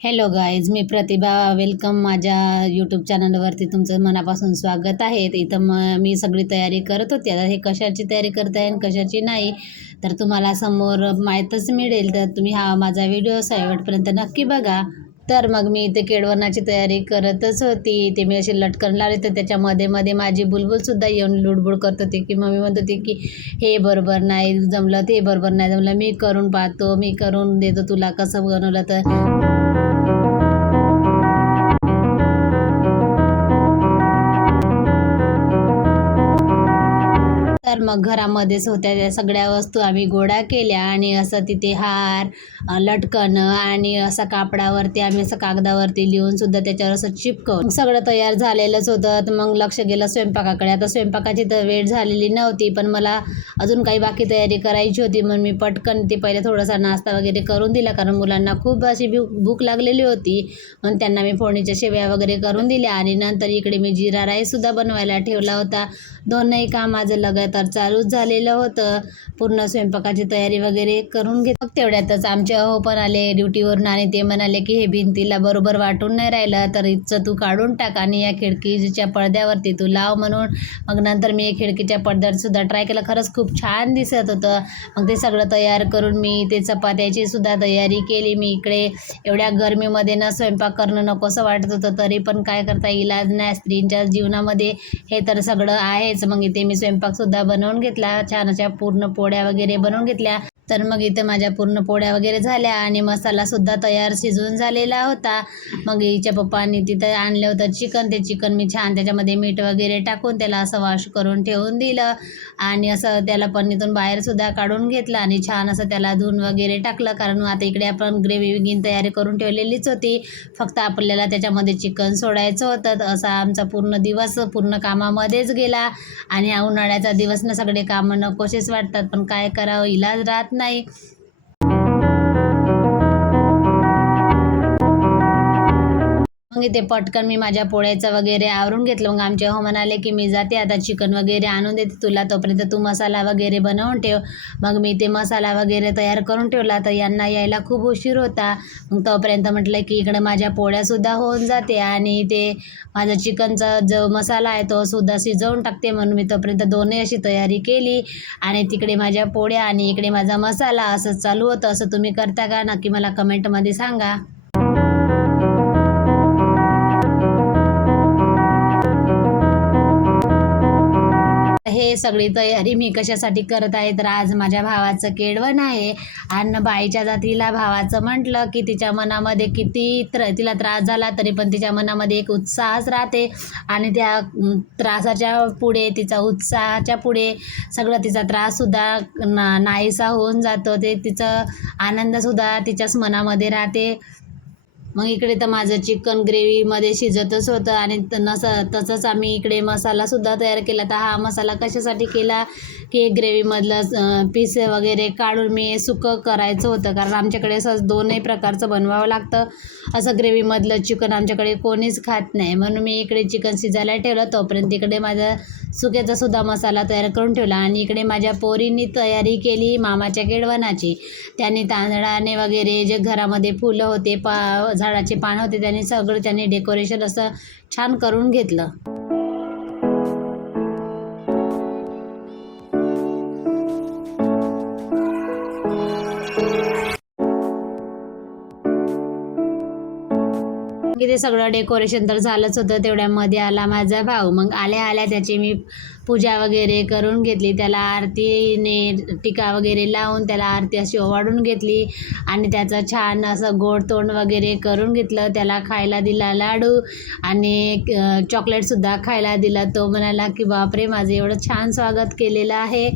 Hello guys, मी प्रतिभा. Welcome माझ्या YouTube चॅनलवरती तुमचं मनापासून स्वागत आहे. इथं मी सगळी तयारी करत होती. आता हे कशाची तयारी करताय आणि कशाची नाही तर तुम्हाला समोर माहीतच मिळेल. तर तुम्ही हा माझा व्हिडिओ शेवटपर्यंत नक्की बघा. तर मग मी इथे केळवणाची तयारी करतच होती. ते मी असे लटकन लावले तर त्याच्या मध्ये मध्ये माझी बुलबुलसुद्धा येऊन लुडबुड करत होती की मम्मी म्हणत होती की हे बरोबर नाही जमलं, ते बरोबर नाही जमलं, मी करून पाहतो, मी करून देतो तुला, कसं बनवलं तर. तर मग घरामध्येच होत्या त्या सगळ्या वस्तू आम्ही गोळा केल्या आणि असं तिथे हार, लटकणं आणि असं कापडावरती आम्ही असं कागदावरती लिहून सुद्धा त्याच्यावर असं चिपकवून सगळं तयार झालेलंच होतं. तर मग लक्ष गेलं स्वयंपाकाकडे. आता स्वयंपाकाची तर वेळ झालेली नव्हती, पण मला अजून काही बाकी तयारी करायची होती. म्हणून मी पटकन ते पहिले थोडासा नाश्ता वगैरे करून दिला, कारण मुलांना खूप अशी भूक लागलेली होती. मग त्यांना मी फोडणीच्या शेवया वगैरे करून दिल्या आणि नंतर इकडे मी जिरा राईससुद्धा बनवायला ठेवला होता. दोनही काम माझं लगातार चालूच झालेलं होतं. पूर्ण स्वयंपाकाची तयारी वगैरे करून घेत मग तेवढ्यातच आमचे अहो पण आले ड्युटीवरून आणि ते म्हणाले की हे भिंतीला बरोबर वाटून नाही राहिलं, तर इथचं तू काढून टाक आणि या खिडकीच्या पडद्यावरती तू लाव म्हणून. मग नंतर मी खिडकीच्या पडद्यावर सुद्धा ट्राय केलं, खरंच खूप छान दिसत होतं. मग ते सगळं तयार करून मी ते चपात्याची सुद्धा तयारी केली. मी इकडे एवढ्या गरमीमध्ये ना स्वयंपाक करणं नकोसं वाटत होतं, तरी पण काय करता इलाज नाही, स्त्रींच्या जीवनामध्ये हे तर सगळं आहेच. मग इथे मी स्वयंपाकसुद्धा बनवून घेतला, छान अशा पूर्ण पोळ्या वगैरे बनवून घेतल्या. तर मग इथे माझ्या पूर्ण पोळ्या वगैरे झाल्या आणि मसालासुद्धा तयार शिजून झालेला होता. मग हिच्या पप्पांनी तिथं आणलं होतं चिकन. ते चिकन मी छान त्याच्यामध्ये मीठ वगैरे टाकून त्याला असं वॉश करून ठेवून दिलं आणि असं त्याला पन्नीतून बाहेरसुद्धा काढून घेतलं आणि छान असं त्याला धुवून वगैरे टाकलं, कारण आता इकडे आपण ग्रेव्ही वगैरे तयारी करून ठेवलेलीच होती. फक्त आपल्याला त्याच्यामध्ये चिकन सोडायचं होतं. तर असा आमचा पूर्ण दिवस पूर्ण कामामध्येच गेला आणि हा उन्हाळ्याचा दिवस ना सगळे कामं नकोसेच वाटतात, पण काय करावं, इलाज राहत नाही. मग इथे पटकन मी माझ्या पोळ्याचं वगैरे आवरून घेतलं. मग आमचे हो म्हणाले की मी जाते आता, चिकन वगैरे आणून देते तुला, तोपर्यंत तू मसाला वगैरे बनवून ठेव. मग मी ते मसाला वगैरे तयार करून ठेवला. तर यांना यायला खूप उशीर होता. मग तोपर्यंत म्हटलं की इकडे माझ्या पोळ्यासुद्धा होऊन जाते आणि ते माझा चिकनचा जो मसाला आहे तो सुद्धा शिजवून टाकते. म्हणून मी तोपर्यंत दोन्ही अशी तयारी केली आणि तिकडे माझ्या पोळ्या आणि इकडे माझा मसाला असं चालू होतं. असं तुम्ही करता का, नक्की मला कमेंटमध्ये सांगा. हे सगळी तयारी मी कशासाठी करत आहे, तर आज माझ्या भावाचं केळवण आहे. आणि बाईच्या जातीला भावाचं म्हटलं की तिच्या मनामध्ये किती तिला त्रास झाला तरी पण तिच्या मनामध्ये एक उत्साहच राहते आणि त्या त्रासाच्या पुढे, तिचा उत्साहाच्या पुढे सगळं तिचा त्राससुद्धा नाहीसा होऊन जातो. ते तिचं आनंदसुद्धा तिच्याच मनामध्ये राहते. मग इकडे तर माझं चिकन ग्रेव्हीमध्ये शिजतच होतं आणि तसंच आम्ही इकडे मसालासुद्धा तयार केला. तर हा मसाला कशासाठी केला की ग्रेव्हीमधलं पीस वगैरे काढून मी सुकं करायचं होतं, कारण आमच्याकडे असं दोनही प्रकारचं बनवावं लागतं. असं ग्रेव्हीमधलं चिकन आमच्याकडे कोणीच खात नाही, म्हणून मी इकडे चिकन शिजायला ठेवलं. तोपर्यंत इकडे माझा सुक्याचासुद्धा मसाला तयार करून ठेवला आणि इकडे माझ्या पोरींनी तयारी केली मामाच्या केळवणाची. त्यांनी तांदळाने वगैरे जे घरामध्ये फुलं होते, झाडाचे पान होते, त्यांनी सगळं त्यांनी डेकोरेशन असं छान करून घेतलं. इथे सगळं डेकोरेशन तर झालंच होतं. तेवढ्यामध्ये आला माझा भाऊ. मग आल्या आल्या त्याची मी पूजा वगैरे करून घेतली. त्याला आरतीने टीका वगैरे लावून त्याला आरती अशी ओवाळून घेतली आणि त्याचं छान असं गोड तोंड वगैरे करून घेतलं. त्याला खायला दिला लाडू आणि चॉकलेटसुद्धा खायला दिला. तो म्हणाला की बापरे, माझं एवढं छान स्वागत केलेलं आहे.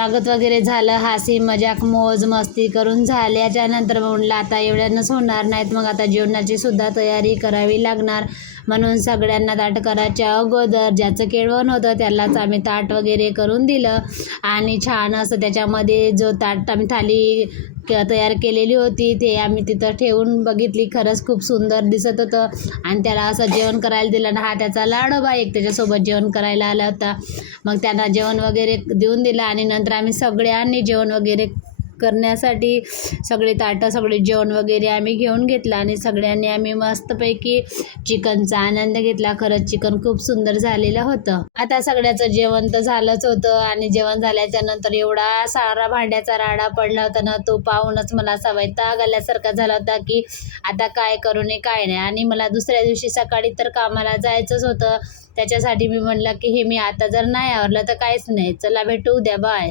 स्वागत वगैरे झालं, हासी मजाक मौज मस्ती करून झाल्याच्यानंतर म्हणलं आता एवढ्यानंच होणार नाहीत, मग आता जेवणाची सुद्धा तयारी करावी लागणार. म्हणून सगळ्यांना ताट करायच्या अगोदर ज्याचं केळवण होतं त्यालाच आम्ही ताट वगैरे करून दिलं आणि छान असं त्याच्यामध्ये जो ताट आम्ही थाली तयार केलेली होती ते आम्ही तिथं ठेवून बघितली. खरंच खूप सुंदर दिसत होतं आणि त्याला असं जेवण करायला दिलं ना. हा त्याचा लाडोबा एक त्याच्यासोबत जेवण करायला आला होता. मग त्यांना जेवण वगैरे देऊन दिलं आणि नंतर आम्ही सगळ्यांनी जेवण वगैरे करण्यासाठी सगळे ताटं सगळे जेवण वगैरे आम्ही घेऊन घेतलं आणि सगळ्यांनी आम्ही मस्तपैकी चिकनचा आनंद घेतला. खरंच चिकन खूप सुंदर झालेलं होतं. आता सगळ्याचं जेवण तर झालंच होतं आणि जेवण झाल्याच्या नंतर एवढा सारा भांड्याचा राडा पडला होता ना, तो पाहूनच मला असा वैताग आल्यासारखा झाला होता की आता काय करू नये काय नाही. आणि मला दुसऱ्या दिवशी सकाळी तर कामाला जायचंच होतं. त्याच्यासाठी मी म्हणलं की हे मी आता जर नाही आवरलं तर काहीच नाही. चला भेटू उद्या, बाय.